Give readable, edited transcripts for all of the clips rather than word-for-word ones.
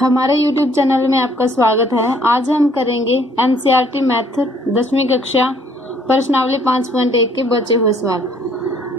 हमारे YouTube channel में आपका स्वागत है। आज हम करेंगे NCERT मैथ 10वीं कक्षा प्रश्नावली 5.1 के बचे हुए सवाल।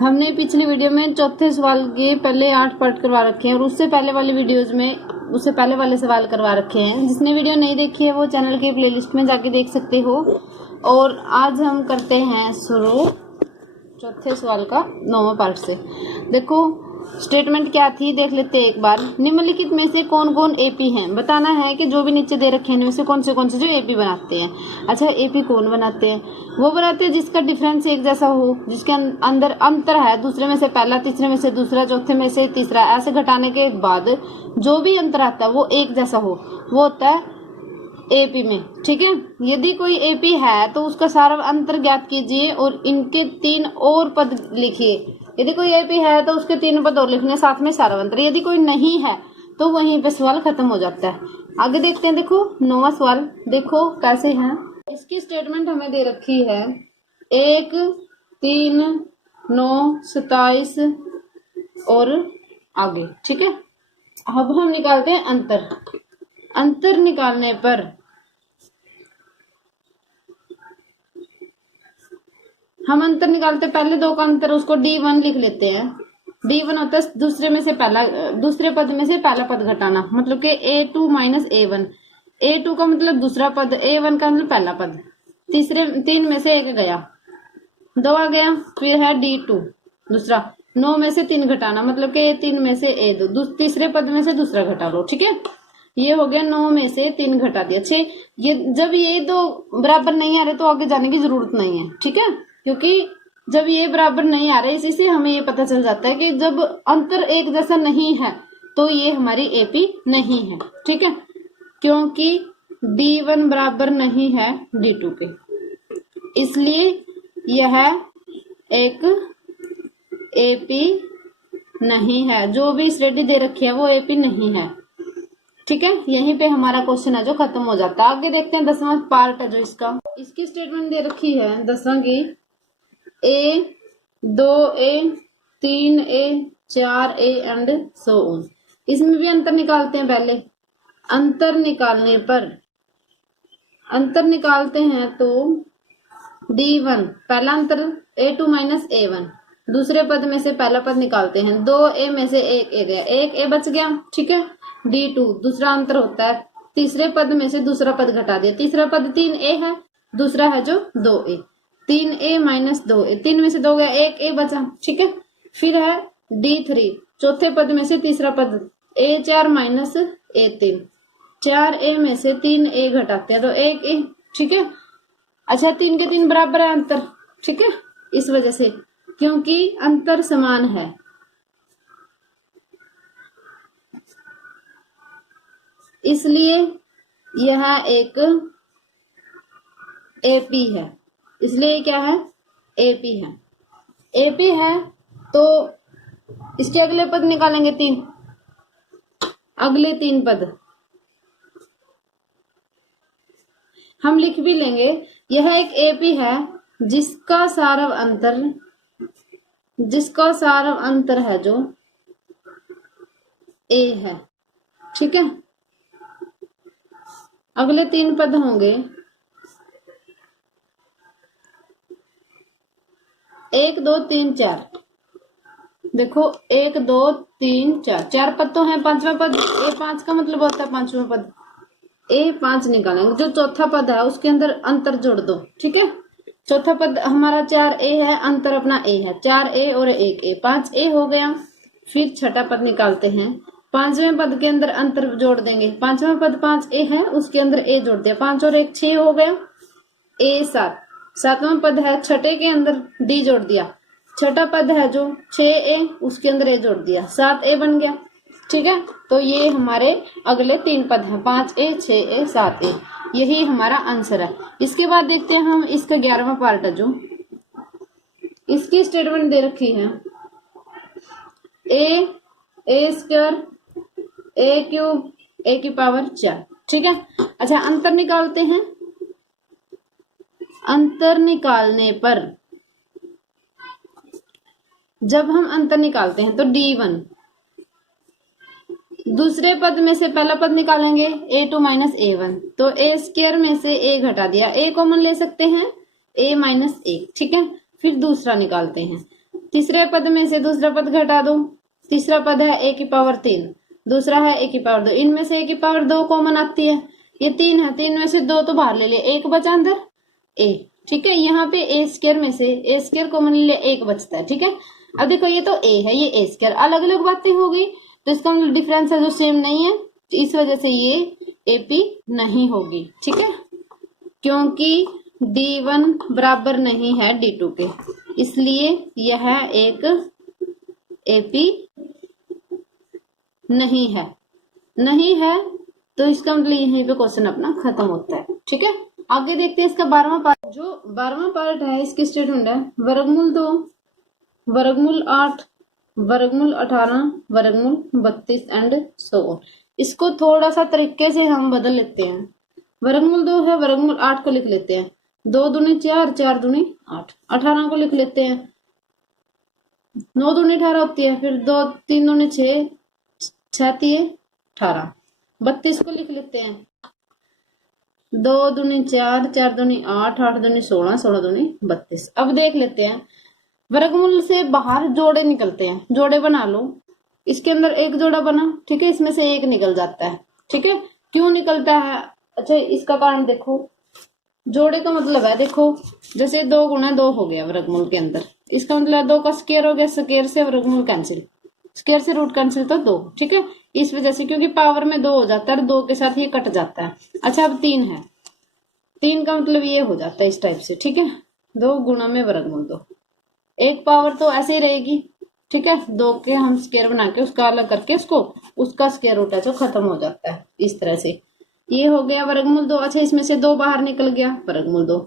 हमने पिछली वीडियो में चौथे सवाल के पहले 8 पार्ट करवा रखे हैं और उससे पहले वाले वीडियोस में उससे पहले वाले सवाल करवा रखे हैं। जिसने वीडियो नहीं देखी है वो चैनल के प्लेलिस्ट में जाके देख सकते हो। और आज हम करते हैं शुरू चौथे सवाल का 9वां पार्ट से। देखो स्टेटमेंट क्या थी देख लेते हैं एक बार। निम्नलिखित में से कौन कौन एपी हैं, बताना है कि जो भी नीचे दे रखे हैं इनमें से कौन से जो एपी बनाते हैं। अच्छा, एपी कौन बनाते हैं? वो बनाते हैं जिसका डिफरेंस एक जैसा हो, जिसके अंदर अंतर है दूसरे में से पहला, तीसरे में से दूसरा, चौथे में से तीसरा, ऐसे घटाने के बाद जो भी अंतर आता है वो एक जैसा हो, वो होता है एपी में। ठीक है, यदि कोई एपी है तो उसका सारा अंतर ज्ञात कीजिए और इनके 3 और पद लिखिए। यदि कोई एपी है तो उसके 3 पद और लिखने, साथ में सारा अंतर। यदि कोई नहीं है तो वहीं पे सवाल खत्म हो जाता है। आगे देखते हैं। देखो 9वां सवाल देखो कैसे है। इसकी स्टेटमेंट हमें दे रखी है 1, 3, 9, 27 और आगे। ठीक है, अब हम निकालते हैं अंतर। अंतर निकालने पर हम अंतर निकालते पहले 2 का अंतर, उसको D1 लिख लेते हैं। D1 होता है दूसरे पद में से पहला पद घटाना, मतलब कि A2 माइनस A1। A2 का मतलब दूसरा पद, A1 का मतलब पहला पद। 3 में से 1 गया, 2 आ गया। फिर है D2 दूसरा, 9 में से 3 घटाना, मतलब कि A3 में से A2, तीसरे पद में से दूसरा घटा लो। ठीक है, ये हो गया 9 में से 3 घटा दिया 6। ये जब ये 2 बराबर नहीं आ रहे तो आगे जाने की जरूरत नहीं है। ठीक है, क्योंकि जब ये बराबर नहीं आ रहे, इसी से हमें ये पता चल जाता है कि जब अंतर एक जैसा नहीं है तो ये हमारी एपी नहीं है। ठीक है, क्योंकि D1 बराबर नहीं है D2 के, इसलिए यह एक एपी नहीं है। जो भी स्टडी दे रखी है वो एपी नहीं है। ठीक है, यहीं पे हमारा क्वेश्चन है जो खत्म हो जाता है। आगे देखते हैं 10वां पार्ट है जो इसकी स्टेटमेंट दे रखी है 10वां की A, 2A, 3A, 4A and so on. इसमें भी अंतर निकालते हैं। पहले अंतर निकालने पर अंतर निकालते हैं तो D1 पहला अंतर A2 माइनस A1, दूसरे पद में से पहला पद निकालते हैं। 2A में से 1A गया, 1A बच गया। ठीक है, D2 दूसरा अंतर होता है तीसरे पद में से दूसरा पद घटा दिया। तीसरा पद 3A है, दूसरा है जो 2A, 3A माइनस 2A, 3 में से 2 गया, 1A बचा। ठीक है, फिर है D3 चौथे पद में से तीसरा पद A4 माइनस A3, 4A में से 3A घटाते हैं तो 1A। ठीक है, अच्छा 3 के 3 बराबर है अंतर। ठीक है, इस वजह से क्योंकि अंतर समान है, इसलिए यह एक एपी है। इसलिए क्या है? एपी है। एपी है तो इसके अगले पद निकालेंगे 3, अगले 3 पद हम लिख भी लेंगे। यह एक एपी है जिसका सारव अंतर है जो ए है। ठीक है, अगले 3 पद होंगे 1, 2, 3, 4। देखो 1, 2, 3, 4, 4 पद तो है। 5वां पद A5 का मतलब होता है 5वां पद A5 निकालेंगे। जो चौथा पद है उसके अंदर अंतर जोड़ दो। ठीक है, चौथा पद हमारा 4A है, अंतर अपना A है, 4A और 1A, 5A हो गया। फिर छठा पद निकालते हैं। 5वें पद के अंदर अंतर जोड़ देंगे। 5वां पद 5A है, उसके अंदर A जोड़ दिया, 5 और 1 6 हो गया, A7। 7वां पद है छठे के अंदर D जोड़ दिया, छठा पद है जो 6A, उसके अंदर A जोड़ दिया, 7A बन गया। ठीक है, तो ये हमारे अगले 3 पद हैं 5A, 6A, 7A। यही हमारा आंसर है। इसके बाद देखते हैं हम इसका 11वां पार्ट है जो इसकी स्टेटमेंट दे रखी है A square A cube A की पावर 4। ठीक है, अच्छा अंतर निकालते हैं। अंतर निकालने पर जब हम अंतर निकालते हैं तो D1 दूसरे पद में से पहला पद निकालेंगे a2 माइनस a1, तो a स्क्वायर में से a घटा दिया, a कॉमन ले सकते हैं, a माइनस 1, ठीक है। फिर दूसरा निकालते हैं, तीसरे पद में से दूसरा पद घटा दो, तीसरा पद है a की पावर 3, दूसरा है a की पावर 2, इनमें से a की पावर 2 कॉमन आती है, ये 3 है, 3 में से 2 तो बाहर ले लिया, 1 बचा अंदर a, ठीक है। यहाँ पे a स्क्वायर में से a स्क्वायर कॉमन ले लिया, 1 बचता है, ठीक है। अब देखो ये तो a है, ये a स्क्वायर, अलग अलग बातें हो गई, तो इसका मतलब डिफरेंस है जो सेम नहीं है, इस वजह से ये AP नहीं होगी, ठीक है, क्योंकि D1 बराबर नहीं है D2 के, इसलिए यह एक AP नहीं है, नहीं है, तो इसका मतलब यहीं पे क्वेश्चन अपना खत्म होता है, ठीक है। आगे देखते हैं इसका 12वां पार्ट। जो 12वां पार्ट है इसकी स्टेटमेंट है वर्गमूल 2, वर्गमूल 8, वर्गमूल 18, वर्गमूल 32 एंड सो ऑन। इसको थोड़ा सा तरीके से हम बदल लेते हैं, वर्गमूल 2 है, वर्गमूल 8 को लिख लेते हैं, 2 दूनी 4, 4 दूनी 8, 18 को लिख लेते हैं, 9 दूनी 18 होती है, फिर 2 3 दूनी 6, 6 3 18, 32 को लिख लेते हैं, 2 दूनी 4, 4 दूनी 8, 8 दूनी 16, 16 दूनी 32। अब देख लेते हैं, वर्गमूल से बाहर जोड़े निकलते हैं, जोड़े बना लो, इसके अंदर एक जोड़ा बना, ठीक है, इसमें से एक निकल जाता है, ठीक है। क्यों निकलता है? अच्छा, इसका कारण देखो, जोड़े का मतलब है, देखो जैसे 2 गुणा 2 हो गया वर्गमूल के अंदर, इसका मतलब 2 का स्क्वायर हो गया, स्क्वायर से वर्गमूल कैंसिल, स्क्वायर से रूट कैंसिल, तो 2, ठीक है। इस वजह से क्योंकि पावर में 2 हो जाता है, 2 के साथ ये कट जाता है। अच्छा, अब 3 है, 3 का मतलब ये हो जाता है इस टाइप से, ठीक है, 2 गुणा में वर्गमूल 2, एक पावर तो ऐसे ही रहेगी, ठीक है, 2 के हम स्क्वायर बना के उसका अलग करके उसको उसका स्क्वायर रूट है जो खत्म हो जाता है, इस तरह से ये हो गया वर्गमूल 2। अच्छा, इसमें से 2 बाहर निकल गया, वर्गमूल 2।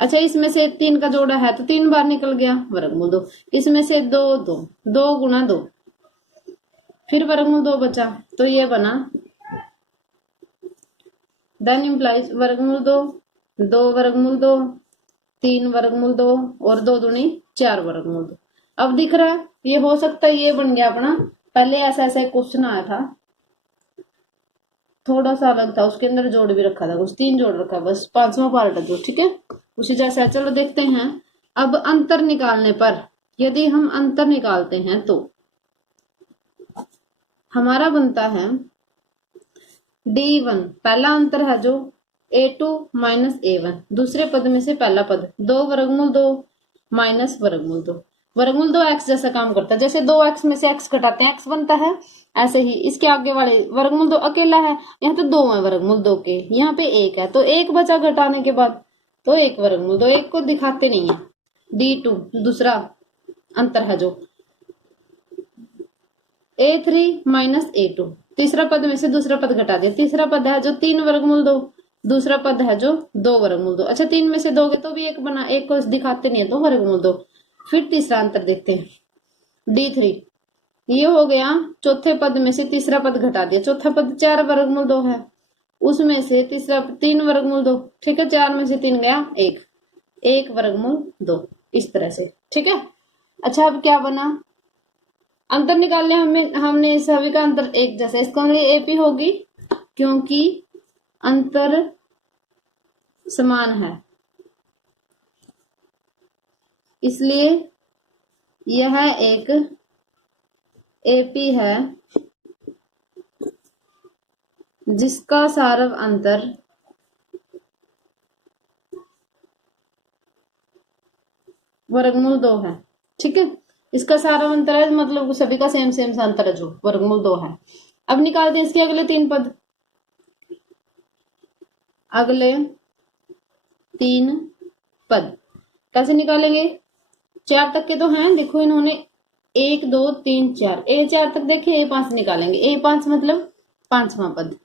अच्छा, इसमें से 3 का जोड़ा है तो 3 बाहर निकल गया, वर्गमूल 2। इसमें से 2 2, 2 गुणा 2, फिर वर्गमूल 2 बचा, तो ये बना, देन इम्प्लाइज वर्गमूल 2, 2 वर्गमूल 2, 3 वर्गमूल 2 और 2 दूनी 4 वर्गमूल 2। अब दिख रहा है, ये हो सकता है ये बन गया अपना, पहले ऐसा ऐसा एक क्वेश्चन आया था, थोड़ा सा अलग था, उसके अंदर जोड़ भी रखा था, कुछ 3 जोड़ रखा, बस 5वां पार्ट है जो, ठीक है, उसी जैसा। चलो देखते हैं, अब अंतर निकालने पर, यदि हम अंतर निकालते हैं तो हमारा बनता है D1, पहला अंतर है जो A2 माइनस A1, दूसरे पद में से पहला पद 2 वर्गमूल 2 माइनस वर्गमूल 2, वर्गमूल 2 x जैसा काम करता है, जैसे 2x में से x घटाते हैं x बनता है, ऐसे ही इसके आगे वाले वर्गमूल 2 अकेला है, यहाँ तो 2 है वर्गमूल 2 के, यहाँ पे 1 है, तो 1 बचा घटाने के बाद, तो 1 वर्गमूल 2, 1 को दिखाते नहीं है। D2 दूसरा अंतर है जो A3 माइनस A2, तीसरा पद में से दूसरा पद घटा दिया, तीसरा पद है जो 3 वर्गमूल 2, दूसरा पद है जो 2 वर्गमूल 2। अच्छा, 3 में से 2 तो भी 1 बना, 1 को दिखाते नहीं है तो वर्गमूल 2। फिर तीसरा अंतर देखते हैं, D3, ये हो गया, चौथे पद में से तीसरा पद घटा दिया, चौथा पद 4 वर्गमूल 2 है, उसमें से तीसरा 3 वर्गमूल 2, ठीक है, 4 में से 3 गया 1, 1 वर्गमूल 2, इस तरह से, ठीक है। अच्छा, अब क्या बना, अंतर निकालने हमने सभी का अंतर एक जैसा, इसका मतलब AP होगी क्योंकि अंतर समान है, इसलिए यह एक AP है जिसका सारव अंतर वर्गमूल 2 है, ठीक है, इसका सारव अंतर है, मतलब सभी का सेम सेम सा अंतर है जो वर्गमूल 2 है। अब निकालते हैं इसके अगले 3 पद, अगले 3 पद कैसे निकालेंगे, 4 तक के तो हैं, देखो इन्होंने 1 2 3 4, A4 तक देखे, A5 निकालेंगे, A5 मतलब 5वां पद,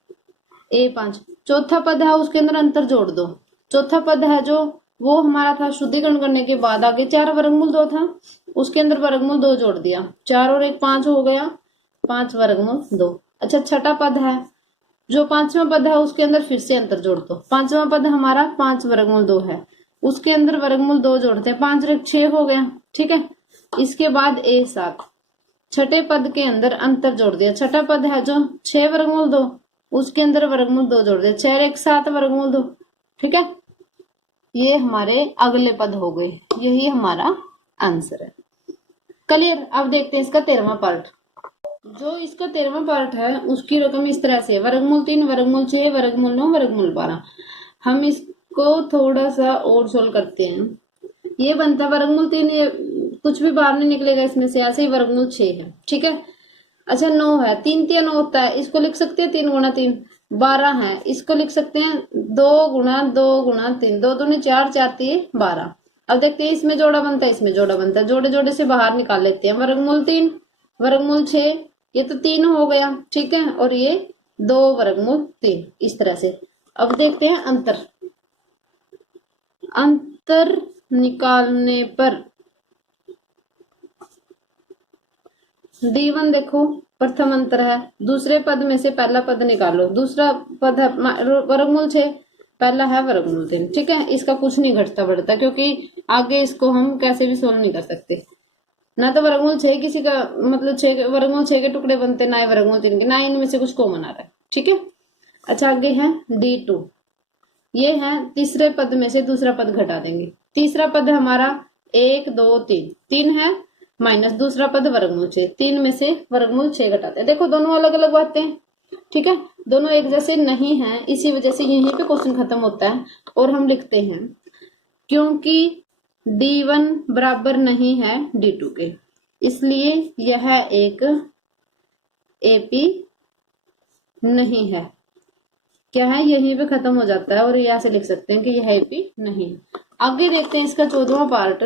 A5 चौथा पद है, उसके अंदर अंतर जोड़ दो, चौथा पद है जो वो हमारा था शुद्धिकरण करने के बाद, आगे 4 वर्गमूल 2 था, उसके अंदर वर्गमूल 2 जोड़ दिया, 4 और 1 5 हो गया, 5 वर्गमूल 2। अच्छा, छठा पद है जो 5वां पद है, उसके अंदर फिर से अंतर जोड़ दो, 5वां पद हमारा 5 वर्गमूल 2 है, उसके अंदर वर्गमूल 2 जोड़ते हैं, 5 और 1 6 हो गया, ठीक है। इसके बाद A7, छठे पद के अंदर अंतर जोड़ दिया। छठा पद है जो 6 वर्गमूल 2, उसके अंदर वर्गमूल 2 जोड़ दिया। 6 1 7 वर्गमूल 2। ठीक है, ये हमारे अगले पद हो गए। यही हमारा आंसर है। क्लियर। अब देखते हैं इसका 13वां पार्ट। जो इसका 13वां पार्ट है उसकी रकम इस तरह से है, वर्गमूल 3 वर्गमूल 6 वर्गमूल 9 वर्गमूल 12। हम इसको थोड़ा सा और सोल्व करते हैं। ये बनता वर्गमूल 3, ये कुछ भी बाहर नहीं निकलेगा इसमें से, ऐसे ही वर्गमूल 6 है। ठीक है, अच्छा 9 है, 3 3 9 होता है, इसको लिख सकते हैं 3 गुणा 3। 12 है, इसको लिख सकते हैं 2 गुणा 2 गुणा 3, 2 दूनी 4 4 3 12। अब देखते हैं इसमें जोड़ा बनता है, इसमें जोड़ा बनता है, जोड़े जोड़े से बाहर निकाल लेते हैं। वर्गमूल 3 वर्गमूल 6, ये तो 3 हो गया। ठीक है, और ये 2 वर्गमूल 3, इस तरह से। अब देखते हैं अंतर। अंतर निकालने पर D1 देखो प्रथम अंतर है, दूसरे पद में से पहला पद निकालो। दूसरा पद है वर्गमूल 6, पहला है वर्गमूल 3। ठीक है, इसका कुछ नहीं घटता बढ़ता, क्योंकि आगे इसको हम कैसे भी सोल्व नहीं कर सकते। ना तो वर्गमूल 6 किसी का मतलब 6 वर्गमूल 6 के टुकड़े बनते, ना ही वर्गमूल 3 के, ना इनमें से कुछ कॉमन आ रहा है। ठीक है, अच्छा आगे है D2। ये है तीसरे पद में से दूसरा पद घटा देंगे। तीसरा पद हमारा 1 2 3, 3 है माइनस दूसरा पद वर्गमूल 6, 3 में से वर्गमूल 6 घटाते हैं। देखो दोनों अलग अलग बातें हैं। ठीक है, दोनों एक जैसे नहीं है, इसी वजह से यहीं पे क्वेश्चन खत्म होता है। और हम लिखते हैं क्योंकि D1 बराबर नहीं है D2 के, इसलिए यह एक AP नहीं है। क्या है, यहीं पे खत्म हो जाता है, और यहाँ से लिख सकते हैं कि यह AP नहीं है। आगे देखते हैं इसका 14वां पार्ट,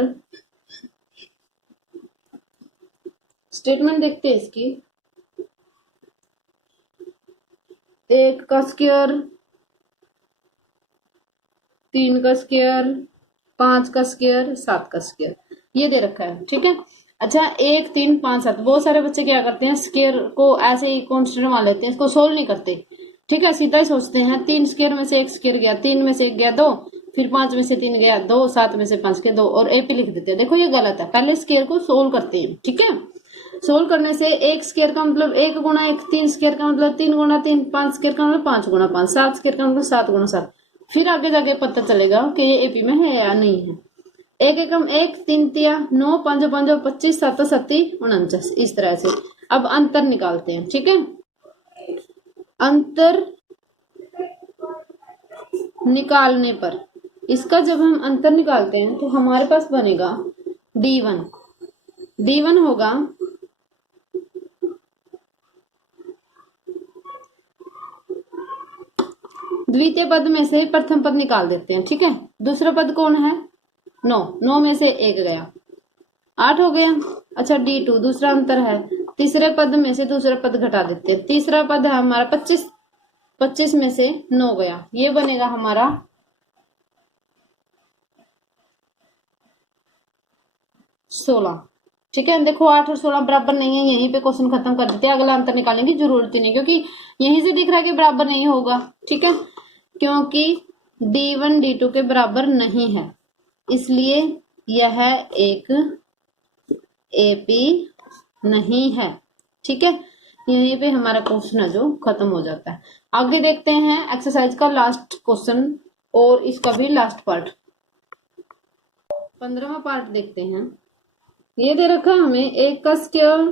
स्टेटमेंट देखते हैं इसकी। 1 का स्क्वायर, 3 का स्क्वायर, 5 का स्क्वायर, 7 का स्क्वायर, ये दे रखा है। ठीक है, अच्छा 1 3 5 7, बहुत सारे बच्चे क्या करते हैं, स्क्वायर को ऐसे ही कॉन्स्टेंट मान लेते हैं, इसको सोल्व नहीं करते। ठीक है, सीधा ही सोचते हैं 3 स्क्वायर में से 1 स्क्वायर गया, 3 में से 1 गया 2, फिर 5 में से 3 गया 2, 7 में से 5 के 2, और AP लिख देते हैं। देखो ये गलत है, पहले स्क्वायर को सोल्व करते हैं। ठीक है, सोल्व करने से 1 स्क्वायर का मतलब 1 गुणा 1, 3 स्क्वायर का मतलब 3 गुणा 3, 5 स्क्वायर का मतलब 5 गुणा 5, 7 स्क्वायर का मतलब 7 गुणा 7। फिर आगे जाके पता चलेगा कि ये AP में है या नहीं है। 1 एकम 1, 3 तिया 9, 5 5 25, 7 7 49, इस तरह से। अब अंतर निकालते हैं। ठीक है, अंतर निकालने पर, इसका जब हम अंतर निकालते हैं तो हमारे पास बनेगा D1। D1 होगा द्वितीय पद में से प्रथम पद निकाल देते हैं। ठीक है, दूसरा पद कौन है, 9, 9 में से 1 गया, 8 हो गया। अच्छा D2 दूसरा अंतर है, तीसरे पद में से दूसरा पद घटा देते हैं। तीसरा पद है हमारा 25, 25 में से 9 गया, ये बनेगा हमारा 16। ठीक है, देखो 8 और 16 बराबर नहीं है, यहीं पे क्वेश्चन खत्म कर देते हैं, अगला अंतर निकालने की जरूरत ही नहीं, क्योंकि यहीं से दिख रहा है कि बराबर नहीं होगा। ठीक है, क्योंकि D1 D2 के बराबर नहीं है, इसलिए यह एक AP नहीं है। ठीक है, यहीं पे हमारा क्वेश्चन है जो खत्म हो जाता है। आगे देखते हैं एक्सरसाइज का लास्ट क्वेश्चन और इसका भी लास्ट पार्ट, 15वां पार्ट देखते हैं। ये दे रखा है हमें 1 का स्क्वायर,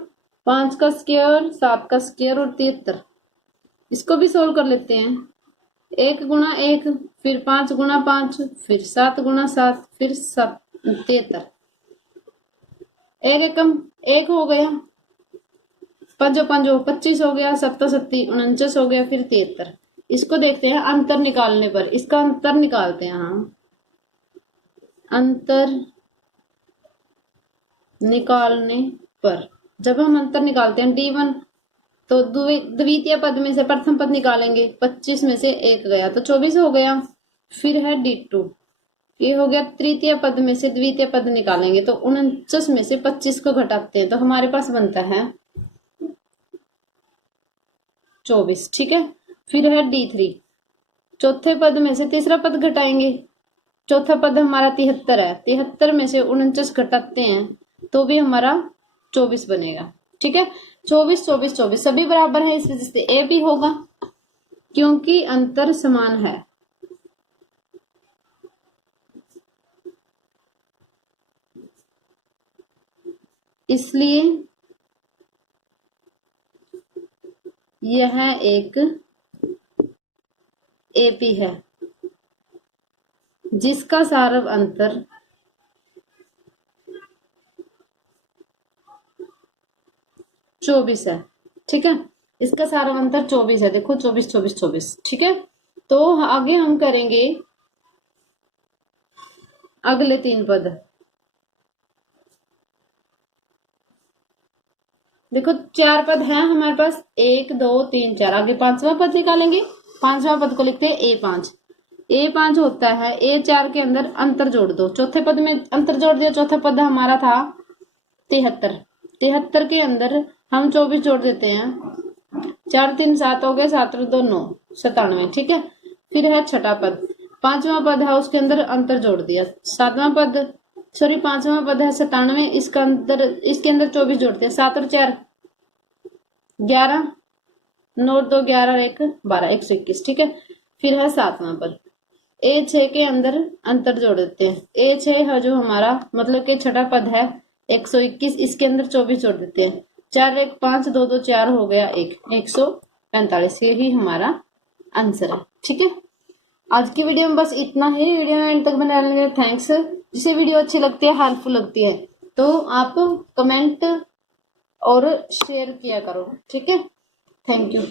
5 का स्क्वायर, 7 का स्क्वायर और 73। इसको भी सोल्व कर लेते हैं। 1 गुणा 1, फिर 5 गुणा 5, फिर 7 गुणा 7, फिर 73। 1 एकम 1 हो गया, 5 5 25 हो गया, 7 7 49 हो गया, फिर 73। इसको देखते हैं अंतर निकालने पर, इसका अंतर निकालते हैं हम। अंतर निकालने पर जब हम अंतर निकालते हैं D1, तो द्वितीय पद में से प्रथम पद निकालेंगे, 25 में से 1 गया तो 24 हो गया। फिर है D2, ये हो गया तृतीय पद में से द्वितीय पद निकालेंगे, तो 49 में से 25 को घटाते हैं तो हमारे पास बनता है 24। ठीक है, फिर है D3, चौथे पद में से तीसरा पद घटाएंगे, चौथा पद हमारा 73 है, 73 में से 49 घटाते हैं तो भी हमारा 24 बनेगा। ठीक है, 24 24 24 सभी बराबर है, इस वजह से ए भी होगा क्योंकि अंतर समान है। इसलिए यह एक एपी है जिसका सारव अंतर 24 है। ठीक है, इसका सारव अंतर 24 है, देखो 24 24 24। ठीक है, तो आगे हम करेंगे अगले 3 पद। देखो 4 पद हैं हमारे पास, 1 2 3 4, आगे 5वां पद निकालेंगे। 5वां पद को लिखते हैं A5। A5 होता है A4 के अंदर अंतर जोड़ दो, चौथे पद में अंतर जोड़ दिया, चौथा पद हमारा था 73। 73 के अंदर हम 24 जोड़ देते हैं, 4 3 7 हो गए, 7 2 9 97। ठीक है, फिर है छठा पद, 5वां पद है उसके अंदर अंतर जोड़ दिया, 7वां पद सॉरी 5वां पद है 97, इसका अंदर इसके अंदर 24 जोड़ते हैं, 7 और 4 11, 9 2 11 1 12 121। ठीक है, फिर है 7वां पद, A6 के अंदर अंतर जोड़ देते हैं, A6 है जो हमारा मतलब कि छठा पद है 121, इसके अंदर 24 जोड़ देते हैं, 4 1 5 2 2 4 हो गया 145। यही हमारा आंसर है। ठीक है, आज की वीडियो में बस इतना ही। वीडियो में एंड तक बने रहने के लिए थैंक्स। जिसे वीडियो अच्छी लगती है, हेल्पफुल लगती है, तो आप कमेंट और शेयर किया करो। ठीक है, थैंक यू।